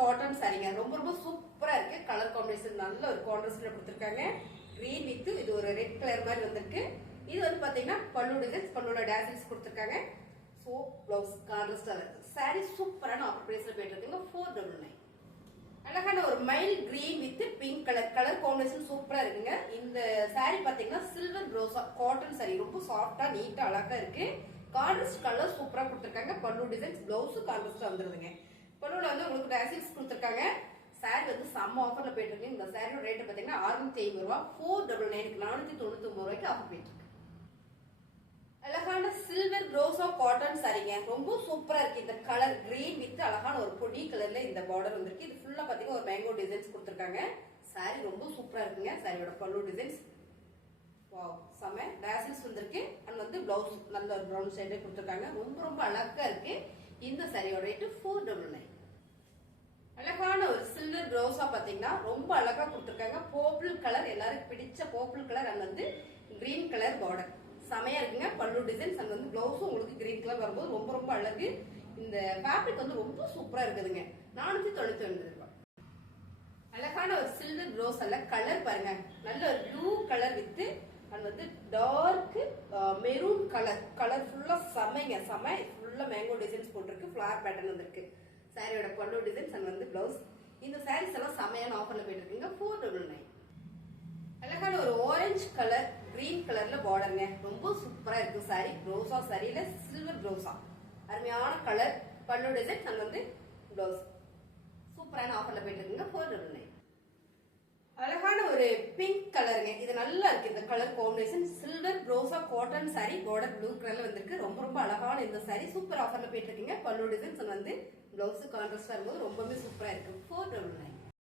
Cotton சாரீங்க. ரொம்ப ரொம்ப சூப்பரா இருக்கு. கலர் காம்பினேஷன் நல்ல ஒரு கான்ட்ராஸ்ட்ல கொடுத்திருக்காங்க. கிரீன் வித் இது ஒரு ரெட் கலர் மாதிரி வந்திருக்கு. இது வந்து பாத்தீங்கன்னா பல்லு டிசைன்ஸ், பல்லுல டேசல்ஸ் கொடுத்திருக்காங்க. சோ ப்ளவுஸ் கான்ட்ராஸ்டா இருக்கு. சாரி சூப்பரான ஆஃபர் பிரைஸ்ல போயிட்டு இருக்குங்க. 499. அழகான ஒரு mile green with pink colour combination சூப்பரா இருக்குங்க. இந்த சாரி பாத்தீங்கன்னா சில்வர் ப்ரோசா காட்டன் சாரி. ரொம்ப சாஃப்டா நீட்டா அழகா இருக்கு. கான்ட்ராஸ்ட் கலர் சூப்பரா கொடுத்திருக்காங்க. பல்லு டிசைன்ஸ், பிளவுஸ் கான்ட்ராஸ்டா வந்துருதுங்க. பல்லுல வந்து உங்களுக்கு டேசல்ஸ் கொடுத்திருக்காங்க. சாரி வந்து செம்ம ஆஃபர்ல போயிட்டு இருக்கு. இந்த சாரியோட ரேட் பாத்தீங்கன்னா 650 ரூபாய். 499 499 ரூபாய்க்கு ஆஃபர் போயிட்டு இருக்கு. அழகான சில்வர் ரோசா காட்டன் சாரிங்க. ரொம்ப சூப்பரா இருக்கு. இந்த கலர் கிரீன் வித் அழகான ஒரு பொடி கலர்ல இந்த பார்டர் வந்திருக்கு. இது ஃபுல்லா பாத்தீங்கன்னா ஒரு மேங்கோ டிசைன்ஸ் கொடுத்திருக்காங்க. சாரி ரொம்ப சூப்பரா இருக்குங்க. சாரியோட பல்லு டிசைன்ஸ் வாவ் செம. டேசல்ஸ் வந்திருக்கு. அண்ட் வந்து பிளவுஸ் நல்ல ஒரு பிரவுன் ஷேட்ல கொடுத்திருக்காங்க. ரொம்ப ரொம்ப அழகா இருக்கு. இந்த சாரியோட ரேட் 499. அழகான ஒரு சில்வர் ரோசா பாத்தீங்கன்னா ரொம்ப அழகா கொடுத்திருக்காங்க. பர்பிள் கலர், எல்லாருக்கும் பிடிச்ச பர்பிள் கலர் அண்ட் வந்து கிரீன் கலர் பார்டர் செமையா இருக்குங்க. பல்லு டிசைன்ஸ் அண்ட் வந்து பிளவுஸும் உங்களுக்கு கிரீன் கலர் வரும்போது ரொம்ப ரொம்ப அழகு. இந்த ஃபேப்ரிக் வந்து ரொம்ப சூப்பரா இருக்குதுங்க. 499 ரூபாய். அழகான ஒரு சில்வர் ரோஸ் அல்ல கலர் பாருங்க. நல்ல ஒரு ப்ளூ கலர் வித் அண்ட் வந்து டார்க் மெரூன் கலர் ஃபுல்லா செமைங்க. செம ஃபுல்லா மேங்கோ டிசைன்ஸ் போட்டிருக்கு. ஃபிளவர் பேட்டர்ன் வந்திருக்கு. சாரியோட பல்லு டிசைன்ஸ் அண்ட் வந்து பிளவுஸ். இந்த சாரீஸ் எல்லாம் செமையான ஆஃபர்ல போயிட்டு இருக்குங்க. 499. அழகான ஒரு ஆரஞ்சு கலர் கிரீன் கலர்ல பார்டருங்க. ரொம்ப சூப்பரா இருக்கு சாரி. ரோசா சாரியில சில்வர் ரோசா அருமையான கலர். பல்லு டிசைன் அண்ட் வந்து பிளவுஸ் சூப்பரான ஆஃபர்ல போயிட்டு இருக்குங்க. 499. அழகான ஒரு பிங்க் கலருங்க. இது நல்லா இருக்கு. இந்த கலர் காம்பினேஷன் சில்வர் ரோசா காட்டன் சாரி பார்டர் ப்ளூ கலர்ல வந்திருக்கு. ரொம்ப ரொம்ப அழகான இந்த சாரி சூப்பர் ஆஃபர்ல போயிட்டு இருக்குங்க. பல்லு டிசைன்ஸ் வந்து பிளவுஸ் கான்ட்ராஸ்டா இருக்கும்போது ரொம்பவே சூப்பரா இருக்கு.